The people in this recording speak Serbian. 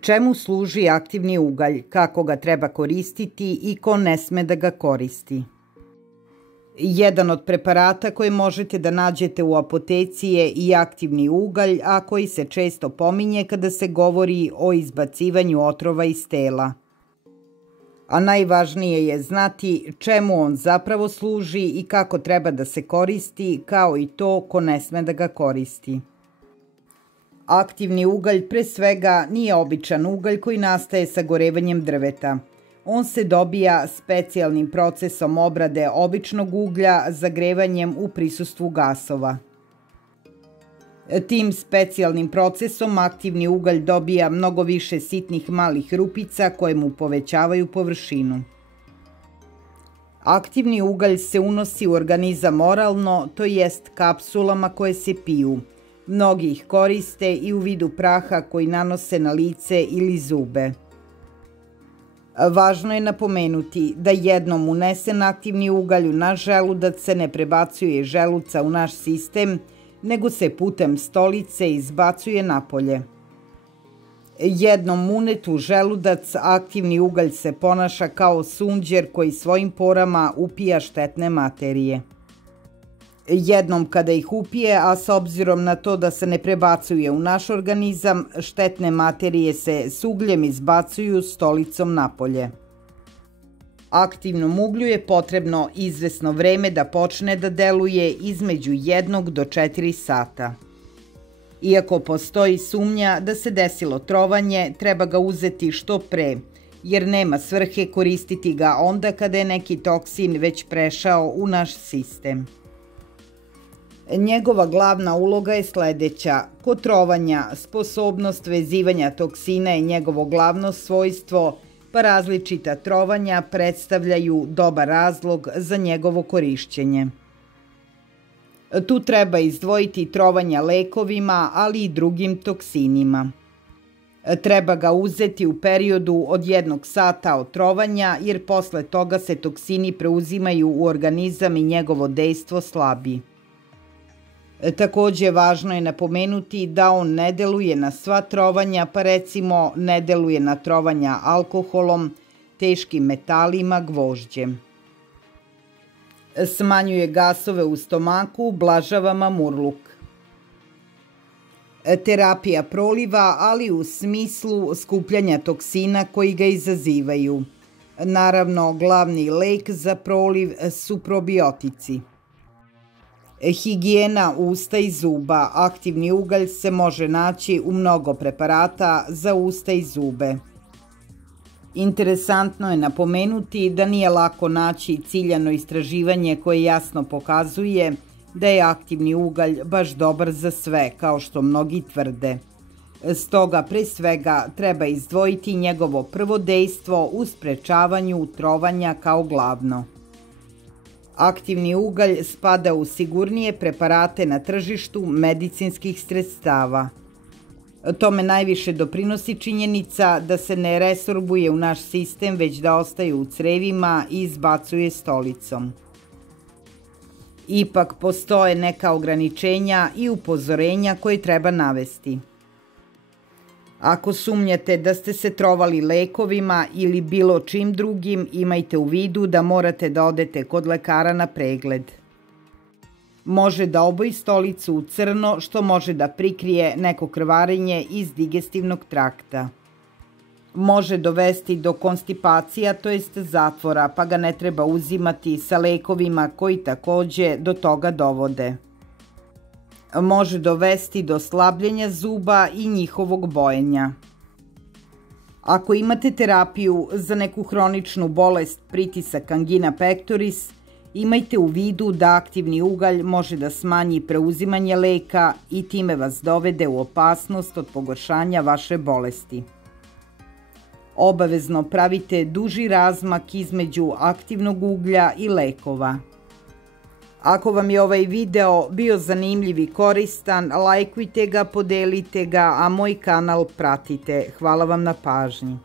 Čemu služi aktivni ugalj, kako ga treba koristiti i ko ne sme da ga koristi? Jedan od preparata koje možete da nađete u apoteci je i aktivni ugalj, a koji se često pominje kada se govori o izbacivanju otrova iz tela. A najvažnije je znati čemu on zapravo služi i kako treba da se koristi, kao i to ko ne sme da ga koristi. Aktivni ugalj pre svega nije običan ugalj koji nastaje sagorevanjem drveta. On se dobija specijalnim procesom obrade običnog uglja zagrevanjem u prisustvu gasova. Tim specijalnim procesom aktivni ugalj dobija mnogo više sitnih malih rupica koje mu povećavaju površinu. Aktivni ugalj se unosi u organizam oralno, to jest kapsulama koje se piju. Mnogi ih koriste i u vidu praha koji nanose na lice ili zube. Važno je napomenuti da jednom unesen aktivni ugalj u naš želudac se ne prebacuje iz želuca u naš sistem, nego se putem stolice izbacuje napolje. Jednom unet u želudac, aktivni ugalj se ponaša kao sunđer koji svojim porama upija štetne materije. Jednom kada ih upije, a s obzirom na to da se ne prebacuje u naš organizam, štetne materije se s ugljem izbacuju stolicom napolje. Aktivnom uglju je potrebno izvesno vreme da počne da deluje između 1 do 4 sata. Iako postoji sumnja da se desilo trovanje, treba ga uzeti što pre, jer nema svrhe koristiti ga onda kada je neki toksin već prešao u naš sistem. Njegova glavna uloga je sledeća. Kod trovanja, sposobnost vezivanja toksina je njegovo glavno svojstvo, pa različita trovanja predstavljaju dobar razlog za njegovo korišćenje. Tu treba izdvojiti trovanja lekovima, ali i drugim toksinima. Treba ga uzeti u periodu od 1 sata od trovanja, jer posle toga se toksini preuzimaju u organizam i njegovo dejstvo slabi. Takođe, važno je napomenuti da on ne deluje na sva trovanja, pa recimo ne deluje na trovanja alkoholom, teškim metalima, gvožđem. Smanjuje gasove u stomaku, ublažava mamurluk. Terapija proliva, ali u smislu skupljanja toksina koji ga izazivaju. Naravno, glavni lek za proliv su probiotici. Higijena usta i zuba. Aktivni ugalj se može naći u mnogo preparata za usta i zube. Interesantno je napomenuti da nije lako naći ciljano istraživanje koje jasno pokazuje da je aktivni ugalj baš dobar za sve, kao što mnogi tvrde. Stoga, pre svega, treba izdvojiti njegovo prvo dejstvo u sprečavanju trovanja kao glavno. Aktivni ugalj spada u sigurnije preparate na tržištu medicinskih sredstava. Tome najviše doprinosi činjenica da se ne resorbuje u naš sistem, već da ostaje u crevima i izbacuje stolicom. Ipak postoje neka ograničenja i upozorenja koje treba navesti. Ako sumnjate da ste se trovali lekovima ili bilo čim drugim, imajte u vidu da morate da odete kod lekara na pregled. Može da oboji stolicu u crno, što može da prikrije neko krvarenje iz digestivnog trakta. Može dovesti do konstipacija, to jest zatvora, pa ga ne treba uzimati sa lekovima koji takođe do toga dovode. Može dovesti do slabljenja zuba i njihovog bojenja. Ako imate terapiju za neku hroničnu bolest pritisak angina pectoris, imajte u vidu da aktivni ugalj može da smanji preuzimanje leka i time vas dovede u opasnost od pogoršanja vaše bolesti. Obavezno pravite duži razmak između aktivnog uglja i lekova. Ako vam je ovaj video bio zanimljiv i koristan, lajkujte ga, podelite ga, a moj kanal pratite. Hvala vam na pažnji.